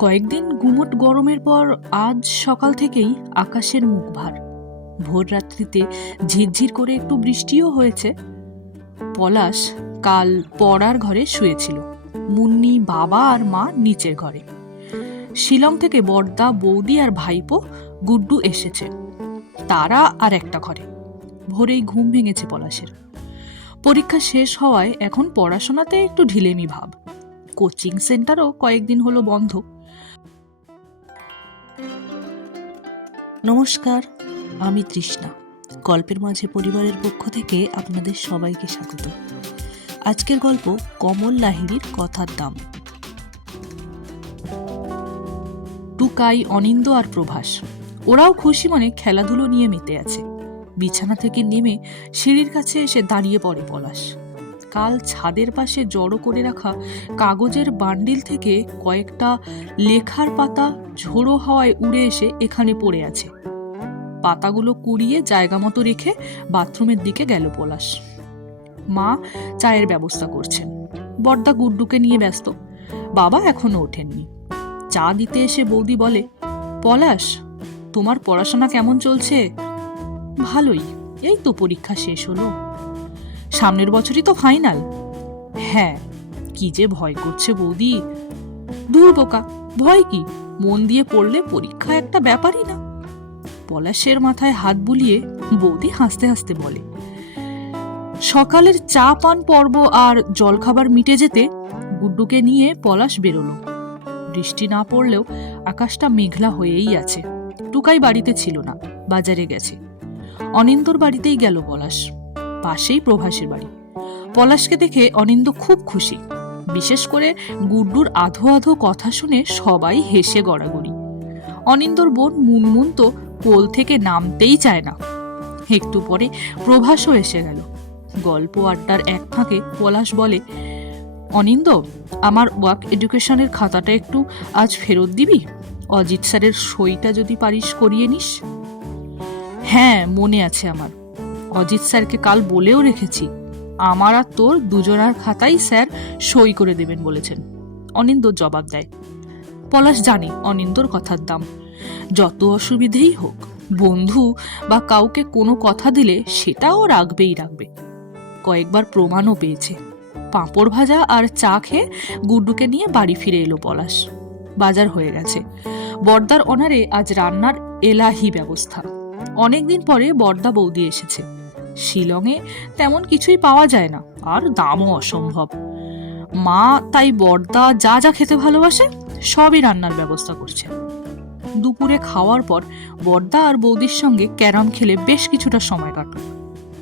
কয়েকদিন গুমোট গরমের পর আজ সকাল থেকেই আকাশের মুখ ভার। ভোর রাত্রিতে ঝিরঝির করে একটু বৃষ্টিও হয়েছে। পলাশ কাল পড়ার ঘরে শুয়েছিল, মুন্নি, বাবা আর মা নিচের ঘরে। শিলং থেকে বড়দা, বৌদি আর ভাইপো গুড্ডু এসেছে, তারা আর একটা ঘরে। ভোরেই ঘুম ভেঙেছে পলাশের। পরীক্ষা শেষ হওয়ায় এখন পড়াশোনাতে একটু ঢিলেমি ভাব। কোচিং সেন্টারও কয়েকদিন হলো বন্ধ। নমস্কার, আমি তৃষ্ণা। গল্পের মাঝে পরিবারের পক্ষ থেকে আপনাদের সবাইকে স্বাগত। আজকের গল্প কমল লাহিড়ীর কথার দাম। টুকাই, অনিন্দ আর প্রভাস ওরাও খুশি মনে খেলাধুলো নিয়ে মেতে আছে। বিছানা থেকে নেমে সিঁড়ির কাছে এসে দাঁড়িয়ে পড়ে পলাশ। কাল ছাদের পাশে জড়ো করে রাখা কাগজের বান্ডিল থেকে কয়েকটা লেখার পাতা ঝোড়ো হাওয়ায় উড়ে এসে এখানে পড়ে আছে। পাতাগুলো কুড়িয়ে জায়গা মতো রেখে বাথরুমের দিকে গেল পলাশ। মা চায়ের ব্যবস্থা করছেন, বড়দা গুড্ডুকে নিয়ে ব্যস্ত, বাবা এখনো ওঠেননি। চা দিতে এসে বৌদি বলে, পলাশ, তোমার পড়াশোনা কেমন চলছে? ভালোই, এই তো পরীক্ষা শেষ হলো। সামনের বছরই তো ফাইনাল। হ্যাঁ, কি যে ভয় করছে বৌদি। দূর বোকা, ভয় কি? মন দিয়ে পড়লে পরীক্ষা একটা ব্যাপারই না। পলাশের মাথায় হাত বুলিয়ে বৌদি হাসতে হাসতে বলে। সকালের চা পান পর্ব আর জলখাবার মিটে যেতে গুড্ডুকে নিয়ে পলাশ বেরোলো। বৃষ্টি না পড়লেও আকাশটা মেঘলা হয়েই আছে। টুকাই বাড়িতে ছিল না, বাজারে গেছে। অনিন্দর বাড়িতেই গেল পলাশ, পাশেই প্রভাসের বাড়ি। পলাশকে দেখে অনিন্দ খুব খুশি, বিশেষ করে গুড্ডুর আধো আধো কথা শুনে সবাই হেসে গড়াগড়ি। অনিন্দর বোন মুনমুন তো কোল থেকে নামতেই চায় না। একটু পরে প্রভাসও এসে গেল। গল্প আড্ডার এক ফাঁকে পলাশ বলে, অনিন্দ, আমার ওয়ার্ক এডুকেশনের খাতাটা একটু আজ ফেরত দিবি? অজিত স্যারের সইটা যদি পারিস করিয়ে নিস। হ্যাঁ, মনে আছে আমার। অজিত স্যারকে কাল বলেও রেখেছি, আমার আর তোর দুজনার খাতাই স্যার সই করে দেবেন বলেছেন। অনিন্দ জবাব দেয়। পলাশ জানি অনিন্দর কথার দাম। যত অসুবিধেই হোক, বন্ধু বা কাউকে কোনো কথা দিলে সেটাও রাখবেই রাখবে। কয়েকবার প্রমাণও পেয়েছে। পাঁপড় ভাজা আর চা খেয়ে গুড্ডুকে নিয়ে বাড়ি ফিরে এলো পলাশ। বাজার হয়ে গেছে। বড়দার অনারে আজ রান্নার এলাহি ব্যবস্থা। অনেকদিন পরে বড়দা বৌদি এসেছে। শিলংয়ে তেমন কিছুই পাওয়া যায় না, আর দামও অসম্ভব। মা তাই বড়দা যা যা খেতে ভালোবাসে সবই রান্নার ব্যবস্থা করছে। দুপুরে খাওয়ার পর বড়দা আর বৌদির সঙ্গে ক্যারাম খেলে বেশ কিছুটা সময় কাটল।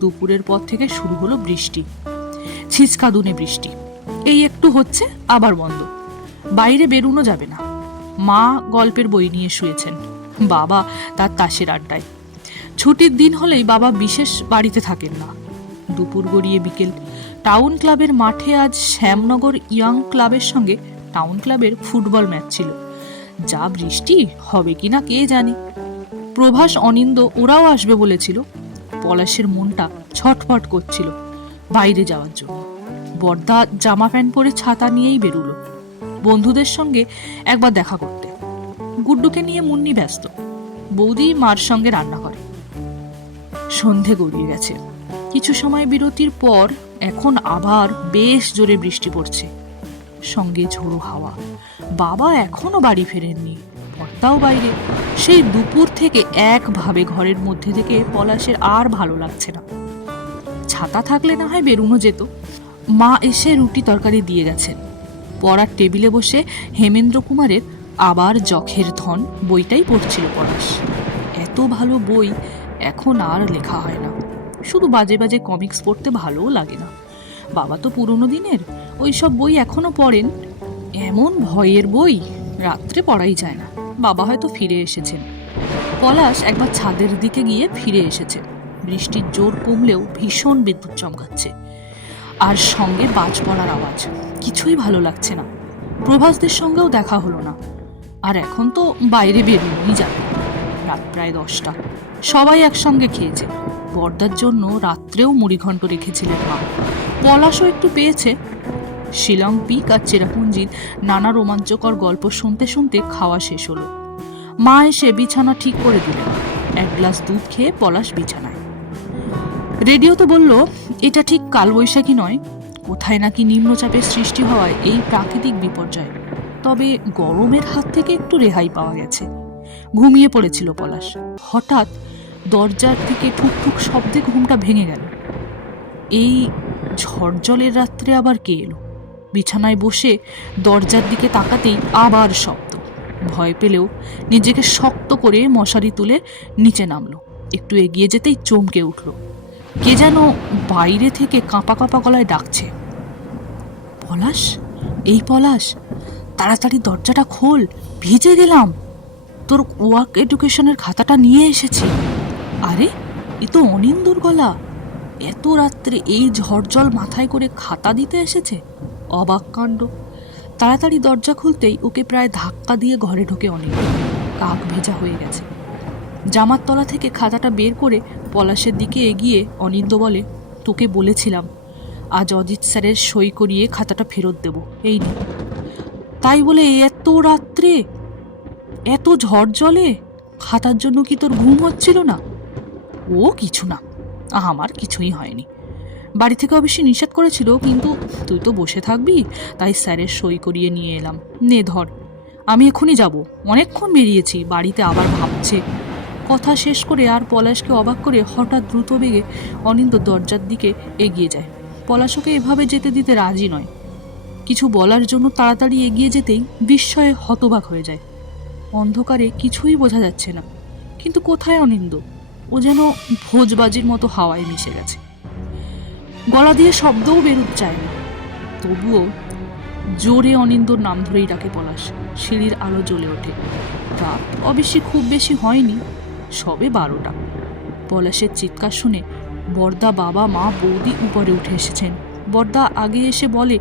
দুপুরের পর থেকে শুরু হলো বৃষ্টি, ছিচকাদুনে বৃষ্টি। এই একটু হচ্ছে, আবার বন্ধ। বাইরে বেরুনো যাবে না। মা গল্পের বই নিয়ে শুয়েছেন, বাবা তার তাসের আড্ডায়। ছুটির দিন হলেই বাবা বিশেষ বাড়িতে থাকেন না। দুপুর গড়িয়ে বিকেল। টাউন ক্লাবের মাঠে আজ শ্যামনগর ইয়ং ক্লাবের সঙ্গে টাউন ক্লাবের ফুটবল ম্যাচ ছিল। যা বৃষ্টি হবে কিনা কে জানে। প্রভাস, অনিন্দ ওরাও আসবে বলেছিল। পলাশের মনটা ছটফট করছিল বাইরে যাওয়ার জন্য। বড়দা জামা প্যান্ট পরে ছাতা নিয়েই বেরুলো বন্ধুদের সঙ্গে একবার দেখা করতে। গুড্ডুকে নিয়ে মুন্নি ব্যস্ত। বৌদি মার সঙ্গে রান্না করে। সন্ধে গড়িয়ে গেছে। কিছু সময় বিরতির পর এখন আবার বেশ জোরে বৃষ্টি পড়ছে, সঙ্গে ঝোড়ো হাওয়া। বাবা এখনো বাড়ি ফেরেননি, বড়দাও বাইরে। সেই দুপুর থেকে একভাবে ঘরের মধ্যে থেকে পলাশের আর ভালো লাগছে না। ছাতা থাকলে না হয় বেরুনো যেত। মা এসে রুটি তরকারি দিয়ে গেছেন। পড়ার টেবিলে বসে হেমেন্দ্র কুমারের আবার যখের ধন বইটাই পড়ছিল পলাশ। এত ভালো বই এখন আর লেখা হয় না। শুধু বাজে বাজে কমিক্স পড়তে ভালোও লাগে না। বাবা তো পুরোনো দিনের ওই সব বই এখনো পড়েন। এমন ভয়ের বই রাত্রে পড়াই যায় না। বাবা হয়তো ফিরে এসেছেন। পলাশ একবার ছাদের দিকে গিয়ে ফিরে এসেছে। বৃষ্টির জোর কমলেও ভীষণ বিদ্যুৎ চমকাচ্ছে, আর সঙ্গে বাজ পড়ার আওয়াজ। কিছুই ভালো লাগছে না। প্রভাসদের সঙ্গেও দেখা হলো না। আর এখন তো বাইরে বেরোনোই যাবে। রাত প্রায় 10টা। সবাই একসঙ্গে খেয়েছে। বড়দার জন্য রাত্রেও মুড়িঘণ্ট রেখেছিলেন মা। পলাশও একটু পেয়েছে। শিলং পিক আর চেরাপুঞ্জির নানা রোমাঞ্চকর গল্প শুনতে শুনতে খাওয়া শেষ হলো। মা এসে বিছানা ঠিক করে দিলেন। এক গ্লাস দুধ খেয়ে পলাশ বিছানায়। রেডিওতে বলল এটা ঠিক কালবৈশাখী নয়, কোথায় নাকি নিম্নচাপের সৃষ্টি হওয়ায় এই প্রাকৃতিক বিপর্যয়, তবে গরমের হাত থেকে একটু রেহাই পাওয়া গেছে। ঘুমিয়ে পড়েছিল পলাশ। হঠাৎ দরজার থেকে ঠুকঠুক শব্দে ঘুমটা ভেঙে গেল। এই ঝড় জলের রাত্রে আবার কে এলো? বিছানায় বসে দরজার দিকে তাকাতেই আবার শব্দ। ভয় পেলেও নিজেকে শক্ত করে মশারি তুলে নিচে নামলো। একটু এগিয়ে যেতেই চমকে উঠল। কে যেন বাইরে থেকে কাঁপা কাঁপা গলায় ডাকছে, পলাশ, এই পলাশ, তাড়াতাড়ি দরজাটা খোল, ভিজে গেলাম, তোর ওয়ার্ক এডুকেশনের খাতাটা নিয়ে এসেছি। আরে, এ তো অনিন্দুর গলা। এত রাত্রে এই ঝড় জল মাথায় করে খাতা দিতে এসেছে। অবাক কাণ্ড। তাড়াতাড়ি দরজা খুলতেই ওকে প্রায় ধাক্কা দিয়ে ঘরে ঢোকে অনিন্দ। কাক ভেজা হয়ে গেছে। জামার তলা থেকে খাতাটা বের করে পলাশের দিকে এগিয়ে অনিন্দ বলে, তোকে বলেছিলাম আজ অজিত স্যারের সই করিয়ে খাতাটা ফেরত দেব, এই নে। তাই বলে এত রাত্রে, এত ঝড় জলে খাতার জন্য কি তোর ঘুম হচ্ছিল না? ও কিছু না, আমার কিছুই হয়নি। বাড়ি থেকে অবশ্যই নিষেধ করেছিল, কিন্তু তুই তো বসে থাকবি, তাই স্যারের সই করিয়ে নিয়ে এলাম। নে ধর, আমি এখনই যাব, অনেকক্ষণ বেরিয়েছি, বাড়িতে আবার ভাবছে। কথা শেষ করে আর পলাশকে অবাক করে হঠাৎ দ্রুত বেগে অনিন্দ দরজার দিকে এগিয়ে যায়। পলাশ ওকে এভাবে যেতে দিতে রাজি নয়। কিছু বলার জন্য তাড়াতাড়ি এগিয়ে যেতেই বিস্ময়ে হতবাক হয়ে যায়। অন্ধকারে কিছুই বোঝা যাচ্ছে না, কিন্তু কোথায় অনিন্দ? ও যেন ভোজবাজির মতো হাওয়ায় মিশে গেছে। গলা দিয়ে শব্দও বেরোতে চায় না। তবুও জোরে অনিন্দর নাম ধরেই ডাকে পলাশ। সিঁড়ির আলো জ্বলে ওঠে। রাত অবশ্যই খুব বেশি হয়নি, সবে 12টা। পলাশের চিৎকার শুনে বর্দা, বাবা, মা, বৌদি উপরে উঠে এসেছেন। বর্দা আগে এসে বলে,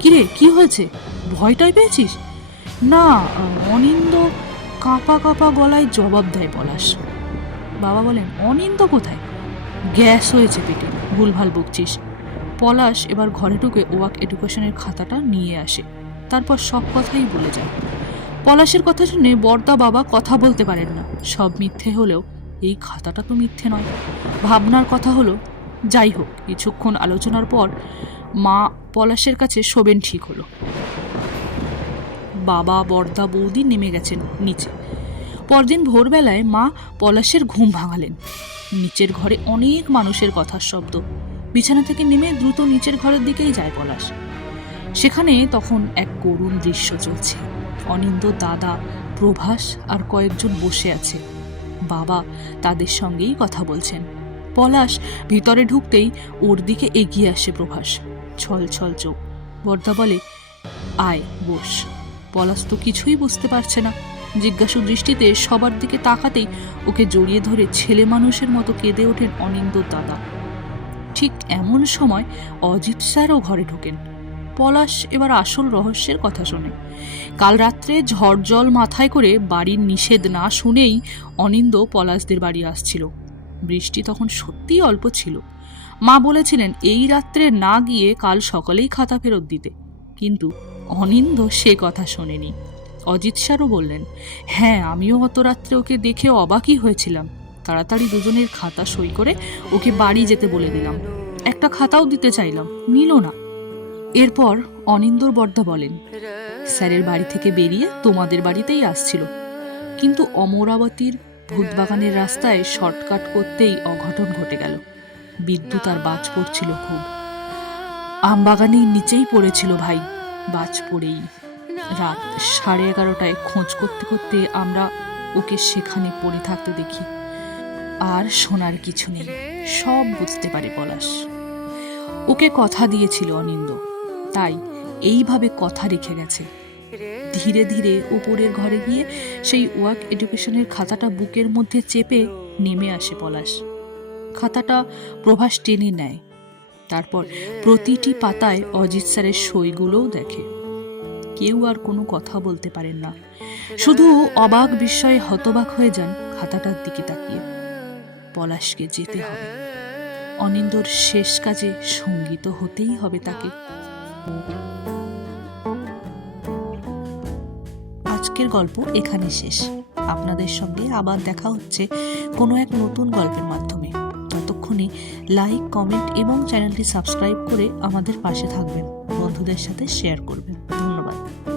কিরে, কি হয়েছে? ভয়টাই পেয়েছিস? না, অনিন্দ, কাঁপা কাঁপা গলায় জবাব দেয় পলাশ। বাবা বলেন, অনিন্দ কোথায়? গ্যাস হয়েছে পেটে, ভুলভাল বকছিস। পলাশ এবার ঘরে ঢুকে ওয়ার্ক এডুকেশনের খাতাটা নিয়ে আসে। তারপর সব কথাই বলে যায়। পলাশের কথা শুনে বর্দা বাবা কথা বলতে পারেন না। সব মিথ্যে হলেও এই খাতাটা তো মিথ্যে নয়। ভাবনার কথা হলো। যাই হোক, কিছুক্ষণ আলোচনার পর মা পলাশের কাছে শোবেন ঠিক হলো। বাবা, বর্দা, বৌদি নেমে গেছেন নিচে। পরদিন ভোরবেলায় মা পলাশের ঘুম ভাঙালেন। নিচের ঘরে অনেক মানুষের কথার শব্দ। বিছানা থেকে নেমে দ্রুত নিচের ঘরের দিকেই যায় পলাশ। সেখানে তখন এক করুণ দৃশ্য চলছে। অনিন্দ, দাদা, প্রভাস আর কয়েকজন বসে আছে। বাবা তাদের সঙ্গেই কথা বলছেন। পলাশ ভিতরে ঢুকতেই ওর দিকে এগিয়ে আসে প্রভাস, ছল ছল চোখ। বর্দা বলে, আয় বস। পলাশ তো কিছুই বুঝতে পারছে না। জিজ্ঞাসু দৃষ্টিতে সবার দিকে তাকাতেই ওকে জড়িয়ে ধরে ছেলে মানুষের মতো কেঁদে ওঠেন অনিন্দর দাদা। ঠিক এমন সময় অজিত স্যারও ঘরে ঢোকেন। পলাশ এবার আসল রহস্যের কথা শোনে। কাল রাত্রে ঝড় জল মাথায় করে বাড়ির নিষেধ না শুনেই অনিন্দ পলাশদের বাড়ি আসছিল। বৃষ্টি তখন সত্যিই অল্প ছিল। মা বলেছিলেন এই রাত্রে না গিয়ে কাল সকালেই খাতা ফেরত দিতে, কিন্তু অনিন্দ সে কথা শোনেনি। অজিত স্যারও বললেন, হ্যাঁ, আমিও অত রাত্রে ওকে দেখে অবাকই হয়েছিলাম। তাড়াতাড়ি দুজনের খাতা সই করে ওকে বাড়ি যেতে বলে দিলাম। একটা খাতাও দিতে চাইলাম, নিল না। এরপর অনিন্দর বর্দা বলেন, স্যারের বাড়ি থেকে বেরিয়ে তোমাদের বাড়িতেই আসছিল, কিন্তু অমরাবতীর ভূতবাগানের রাস্তায় শর্টকাট করতেই অঘটন ঘটে গেল। বিদ্যুৎ আর বাজ পড়ছিল খুব। আমবাগানের নিচেই পড়েছিল ভাই, বাজ পড়েই। রাত 11:30টায় খোঁজ করতে করতে আমরা ওকে সেখানে পড়ে থাকতে দেখি। আর শোনার কিছু নেই, সব বুঝতে পারে পলাশ। ওকে কথা দিয়েছিল অনিন্দ, তাই এইভাবে কথা রেখে গেছে। ধীরে ধীরে উপরের ঘরে গিয়ে সেই ওয়ার্ক এডুকেশনের খাতাটা বুকের মধ্যে চেপে নেমে আসে পলাশ। খাতাটা প্রভাস টেনে নেয়। তারপর প্রতিটি পাতায় অজিত স্যারের সইগুলোও দেখে। কেউ আর কোনো কথা বলতে পারেন না, শুধু অবাক বিস্ময়ে হতবাক হয়ে যান খাতাটার দিকে তাকিয়ে। পলাশকে যেতে হবে, অনিন্দর শেষ কাজে সঙ্গী তো হতেই হবে তাকে। আজকের গল্প এখানে শেষ। আপনাদের সঙ্গে আবার দেখা হচ্ছে কোনো এক নতুন গল্পের মাধ্যমে। ততক্ষণে লাইক, কমেন্ট এবং চ্যানেলটি সাবস্ক্রাইব করে আমাদের পাশে থাকবেন, বন্ধুদের সাথে শেয়ার করবেন। ধন্যবাদ।